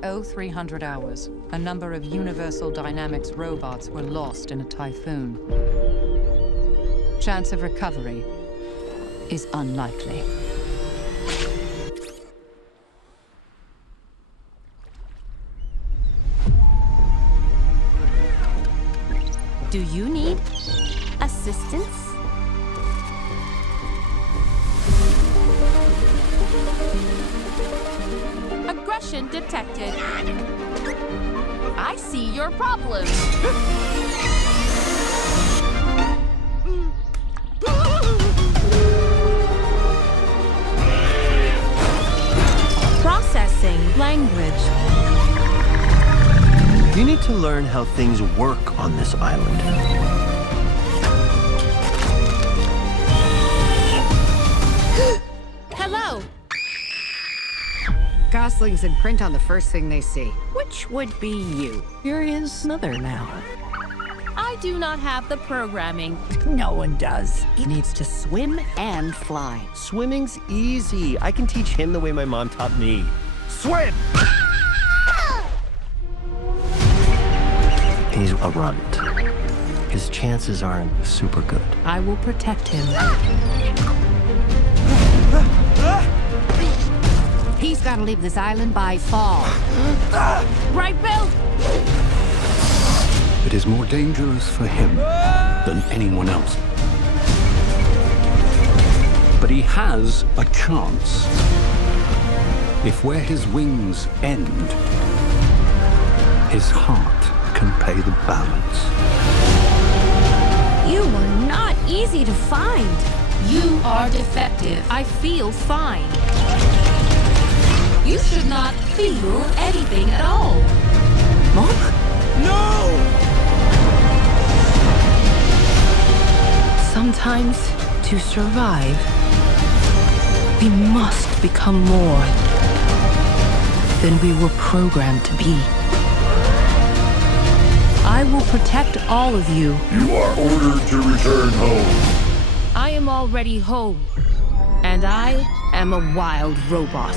At 0300 hours, a number of Universal Dynamics robots were lost in a typhoon. Chance of recovery is unlikely. Do you need assistance? Aggression detected. I see your problem. Processing language. You need to learn how things work on this island. Hello. Goslings in print on the first thing they see. Which would be you? You're his mother now. I do not have the programming. No one does. He needs to swim and fly. Swimming's easy. I can teach him the way my mom taught me. Swim! He's a runt. His chances aren't super good. I will protect him. He's gotta leave this island by fall. Right, Bill? It is more dangerous for him than anyone else. But he has a chance. If where his wings end, his heart can pay the balance. You are not easy to find. You are defective. I feel fine. You should not feel anything at all. Mom? No! Sometimes, to survive, we must become more than we were programmed to be. I will protect all of you. You are ordered to return home. I am already home, and I am a wild robot.